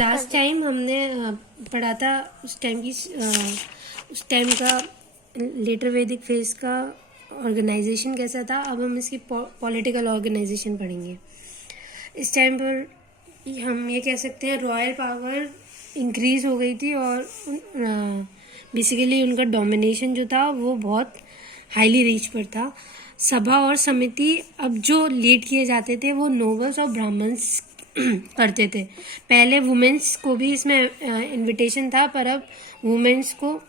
Last time हमने पढ़ा था उस टाइम का लेटर वैदिक फेज का ऑर्गेनाइजेशन कैसा था। अब हम इसकी पॉलिटिकल ऑर्गेनाइजेशन पढ़ेंगे। इस टाइम पर हम ये कह सकते हैं रॉयल पावर इंक्रीज हो गई थी और बेसिकली उनका डोमिनेशन जो था वो बहुत हाईली रीच पर था। सभा और समिति अब जो लीड किए जाते थे वो नोबल्स और ब्राह्मण्स करते थे। पहले वुमेन्स को भी इसमें इनविटेशन था, पर अब वुमेन्स को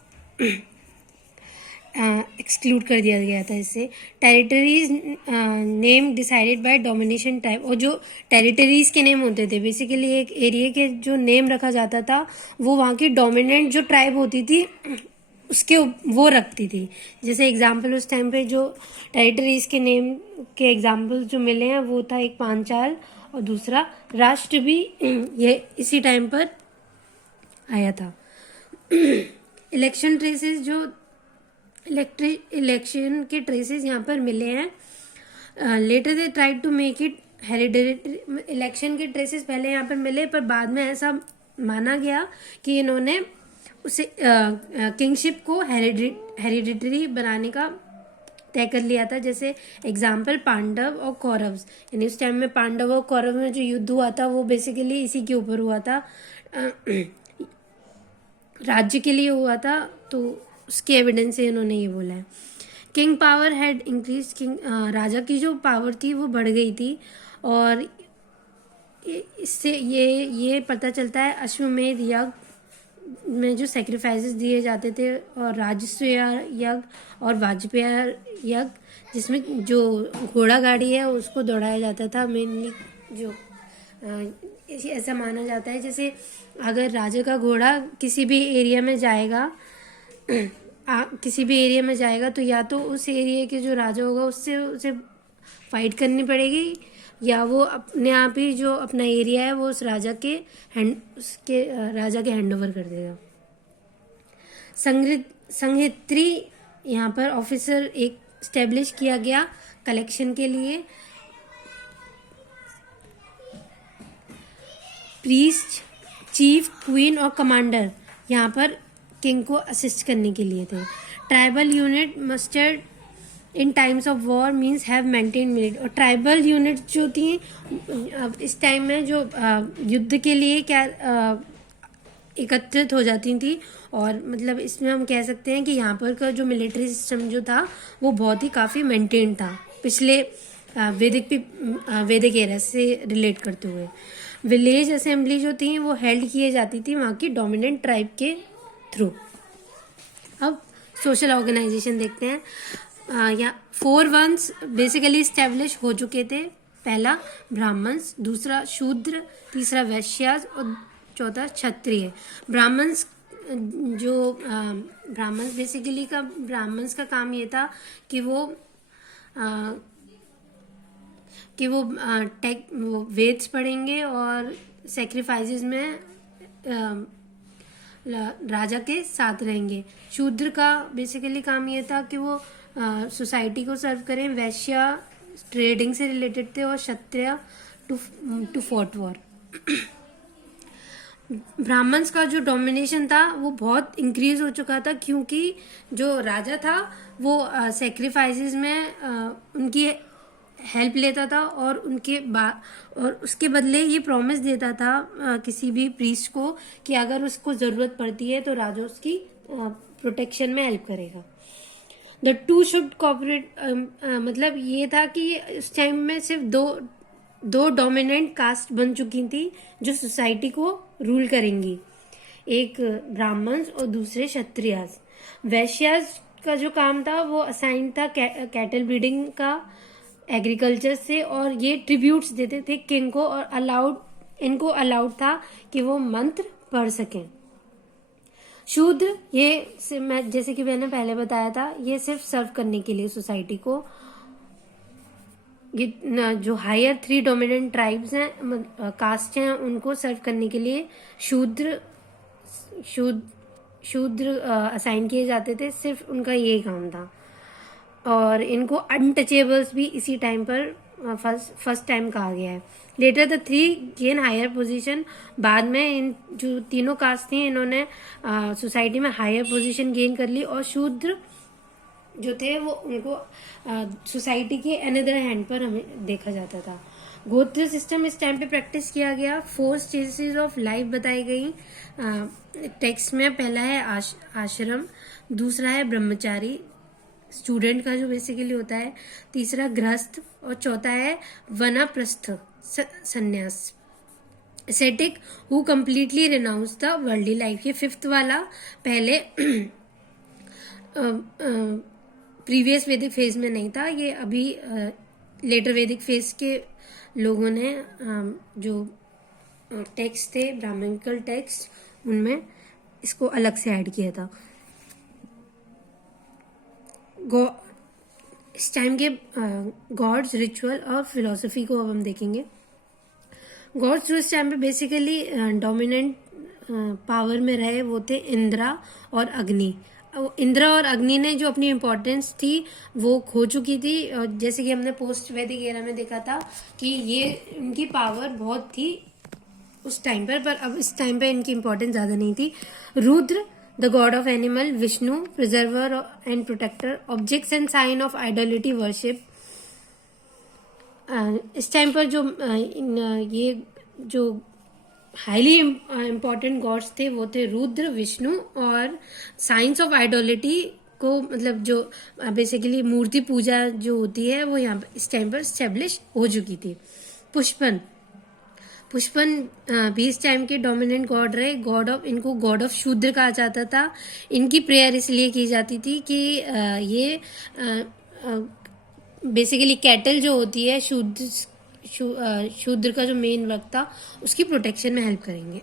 एक्सक्लूड कर दिया गया था। इससे territories name decided by domination type, और जो टेरिटरीज के नेम होते थे बेसिकली एक एरिया के जो नेम रखा जाता था वो वहाँ की डोमिनेंट जो ट्राइब होती थी उसके वो रखती थी। जैसे एग्जाम्पल उस टाइम पे जो टेरिटरीज के नेम के एग्जाम्पल जो मिले हैं वो था एक पांचाल और दूसरा राष्ट्र भी ये इसी टाइम पर आया था। इलेक्शन ट्रेसेस जो इलेक्शन के ट्रेसेस यहाँ पर मिले हैं। Later they tried to make it hereditary. Election के ट्रेसेस पहले यहाँ पर मिले, पर बाद में ऐसा माना गया कि इन्होंने उसे किंगशिप को हेरिडिटरी बनाने का तय कर लिया था। जैसे एग्जाम्पल पांडव और कौरव्स, यानी उस टाइम में पांडव और कौरव में जो युद्ध हुआ था वो बेसिकली इसी के ऊपर हुआ था, राज्य के लिए हुआ था, तो उसके एविडेंस से इन्होंने ये बोला है। King power had increase. राजा की जो पावर थी वो बढ़ गई थी, और इससे ये पता चलता है अश्वमेध यज्ञ में जो सेक्रीफाइसेस दिए जाते थे, और राजस्व यज्ञ और वाजपेय यज्ञ जिसमें जो घोड़ा गाड़ी है उसको दौड़ाया जाता था। मेनली जो ऐसा माना जाता है जैसे अगर राजा का घोड़ा किसी भी एरिया में जाएगा तो या तो उस एरिया के जो राजा होगा उससे उसे फाइट करनी पड़ेगी, या वो अपने आप ही जो अपना एरिया है वो उस राजा के हैंड ओवर कर देगा। संघित्री यहाँ पर ऑफिसर एक स्टेब्लिश किया गया कलेक्शन के लिए। प्रीस्ट, चीफ, क्वीन और कमांडर यहाँ पर किंग को असिस्ट करने के लिए थे। Tribal unit mustered in times of war means have maintain militia. और ट्राइबल यूनिट जो थी इस टाइम में जो युद्ध के लिए क्या एकत्रित हो जाती थी, और मतलब इसमें हम कह सकते हैं कि यहाँ पर का जो मिलिट्री सिस्टम जो था वो बहुत ही काफ़ी मेंटेन था पिछले वैदिक एरा से रिलेट करते हुए। विलेज असेंबली जो थी वो हेल्ड किए जाती थी वहाँ की डोमिनेंट ट्राइब के थ्रू। अब सोशल ऑर्गेनाइजेशन देखते हैं। या 4 वंश बेसिकली स्टैब्लिश हो चुके थे। पहला ब्राह्मण्स, दूसरा शूद्र, तीसरा वैश्यास और चौथा क्षत्रिय। ब्राह्मण्स बेसिकली ब्राह्मण्स का काम ये था कि वो वेद्स पढ़ेंगे और सेक्रीफाइसेस में राजा के साथ रहेंगे। शूद्र का बेसिकली काम ये था कि वो सोसाइटी को सर्व करें। वैश्य ट्रेडिंग से रिलेटेड थे, और क्षत्रिय टू फॉट वॉर। ब्राह्मण्स का जो डोमिनेशन था वो बहुत इंक्रीज हो चुका था, क्योंकि जो राजा था वो सेक्रीफाइसेस में उनकी हेल्प लेता था, और और उसके बदले ये प्रॉमिस देता था किसी भी प्रीस्ट को कि अगर उसको ज़रूरत पड़ती है तो राजा उसकी प्रोटेक्शन में हेल्प करेगा। The two should cooperate. मतलब ये था कि उस टाइम में सिर्फ दो डोमिनेंट कास्ट बन चुकी थी जो सोसाइटी को रूल करेंगी, एक ब्राह्मण्स और दूसरे क्षत्रियास। वैश्यास का जो काम था वो असाइन था कैटल ब्रीडिंग का एग्रीकल्चर से, और ये ट्रिब्यूट्स देते थे किंग को, और इनको अलाउड था कि वो मंत्र पढ़ सकें। शूद्र मैं जैसे कि मैंने पहले बताया था ये सिर्फ सर्व करने के लिए सोसाइटी को। ये जो हायर 3 डोमिनेंट ट्राइब्स हैं, कास्ट हैं, उनको सर्व करने के लिए शूद्र असाइन किए जाते थे। सिर्फ उनका यही काम था, और इनको अनटचेबल्स भी इसी टाइम पर फर्स्ट टाइम कहा गया है। Later the three gain higher position, बाद में इन जो तीनों कास्ट थी इन्होंने सोसाइटी में हायर पोजीशन गेन कर ली, और शूद्र जो थे वो उनको सोसाइटी के अनदर हैंड पर हमें देखा जाता था। गोत्र सिस्टम इस टाइम पे प्रैक्टिस किया गया। 4 स्टेजेस ऑफ लाइफ बताई गई टेक्स्ट में। पहला है आश्रम, दूसरा है ब्रह्मचारी, स्टूडेंट का जो बेसिकली होता है, तीसरा गृहस्थ, और चौथा है वनप्रस्थ संन्यास, ascetic who completely renounce the worldly life. ये 5th वाला पहले प्रीवियस वैदिक फेज में नहीं था, ये अभी लेटर वैदिक फेज के लोगों ने जो टेक्स्ट थे ब्राह्मणिकल टेक्स्ट उनमें इसको अलग से ऐड किया था। इस टाइम के गॉड्स, रिचुअल और फिलोसफी को अब हम देखेंगे। गॉड्स जो इस टाइम पे बेसिकली डोमिनेंट पावर में रहे वो थे इंद्रा और अग्नि। इंद्र और अग्नि ने जो अपनी इम्पोर्टेंस थी वो खो चुकी थी, और जैसे कि हमने पोस्ट वैदिक एरा में देखा था कि ये इनकी पावर बहुत थी उस टाइम पर अब इस टाइम पे इनकी इम्पोर्टेंस ज्यादा नहीं थी। Rudra the god of animal, Vishnu preserver and protector, objects and sign of idolatry worship. इस टाइम पर जो ये जो हाईली इम्पोर्टेंट गॉड्स थे वो थे रुद्र, विष्णु, और साइंस ऑफ आइडोलिटी को मतलब जो बेसिकली मूर्ति पूजा जो होती है वो यहाँ इस टाइम पर स्टेब्लिश हो चुकी थी। पुष्पन भी इस टाइम के डोमिनेंट गॉड रहे। इनको गॉड ऑफ शूद्र कहा जाता था। इनकी प्रेयर इसलिए की जाती थी कि ये बेसिकली कैटल जो होती है शूद्र का जो मेन वर्क था उसकी प्रोटेक्शन में हेल्प करेंगे।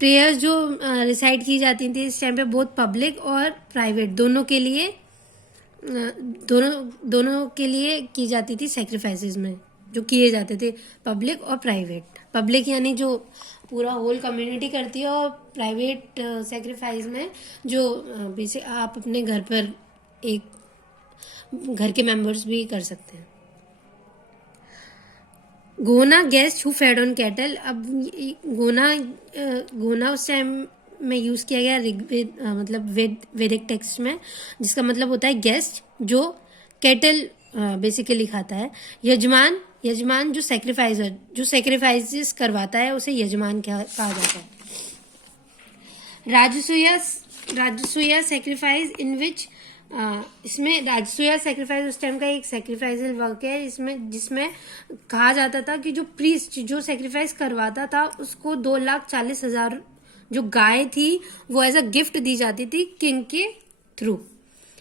प्रेयर्स जो रिसाइट की जाती थी इस टाइम पे बहुत पब्लिक और प्राइवेट दोनों के लिए की जाती थी। सैक्रिफाइसेस में जो किए जाते थे पब्लिक और प्राइवेट, पब्लिक यानी जो पूरा होल कम्युनिटी करती है, और प्राइवेट सैक्रिफाइस में जो बेसिक आप अपने घर पर एक घर के मेंबर्स भी कर सकते हैं। Gonna guest who fade on cattle. अब गोना उस टाइम में यूज किया गया ऋग्वेद मतलब वैदिक टेक्स्ट में, जिसका मतलब होता है गेस्ट जो कैटल बेसिकली खाता है। यजमान जो सैक्रिफाइसेस करवाता है उसे यजमान कहा जाता है। राजसूया सैक्रिफाइस इन विच इसमें राजसूया सैक्रिफाइस उस टाइम का एक सैक्रिफाइसल वर्क है जिसमें कहा जाता था कि जो प्रीस्ट जो सैक्रिफाइस करवाता था उसको 2,40,000 जो गाय थी वो एज अ गिफ्ट दी जाती थी किंग के through.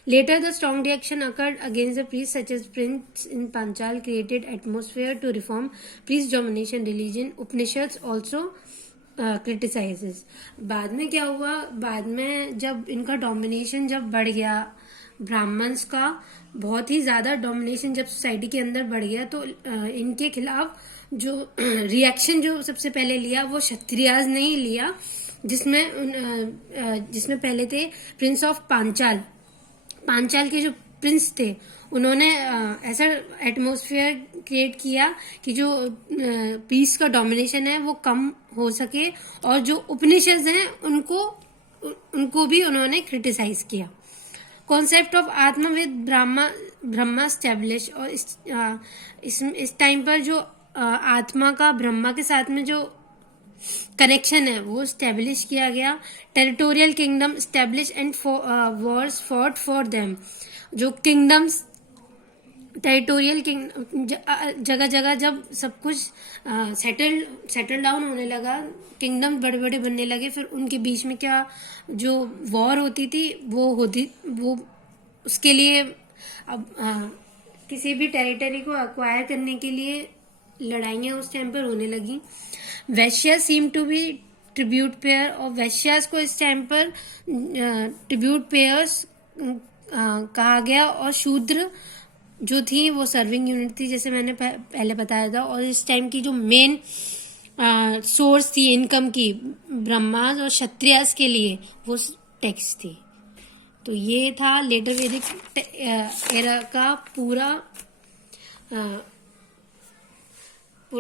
Later, the strong reaction occurred against the priests, such as Prince in Panchal created atmosphere to reform priest domination religion. Upanishads also criticizes. बाद में क्या हुआ, बाद में जब इनका डोमिनेशन जब बढ़ गया, ब्राह्मण्स का बहुत ही ज्यादा डोमिनेशन जब सोसाइटी के अंदर बढ़ गया, तो इनके खिलाफ जो रिएक्शन जो सबसे पहले लिया वो क्षत्रियाज ने ही लिया, जिसमें पहले थे प्रिंस ऑफ पांचाल के जो प्रिंस थे उन्होंने ऐसा एटमॉस्फेयर क्रिएट किया कि जो पीस का डोमिनेशन है वो कम हो सके, और जो उपनिषद हैं उनको भी उन्होंने क्रिटिसाइज किया। कॉन्सेप्ट ऑफ आत्मविद ब्रह्मा स्टैब्लिश, और इस टाइम पर जो आत्मा का ब्रह्मा के साथ में जो कनेक्शन है वो स्टैब्लिश किया गया। Territorial kingdom establish and Wars fought for them. जो किंगडम्स टेरिटोरियल जगह जगह जब सब कुछ सेटल डाउन होने लगा, किंगडम बड़े बड़े बनने लगे, फिर उनके बीच में क्या जो वॉर होती थी वो उसके लिए अब किसी भी टेरिटरी को एक्वायर करने के लिए लड़ाइयाँ उस टाइम पर होने लगी। Vaishya seem to be tribute payer, और वैश्यास को इस टाइम पर ट्रिब्यूट पेयर्स कहा गया, और शूद्र जो थी वो सर्विंग यूनिट थी जैसे मैंने पहले बताया था। और इस टाइम की जो मेन सोर्स थी इनकम की ब्रह्मास और क्षत्रियास के लिए वो टैक्स थी। तो ये था लेटर वैदिक एरा का पूरा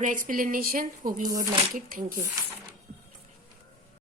explanation. Hope you would like it. Thank you.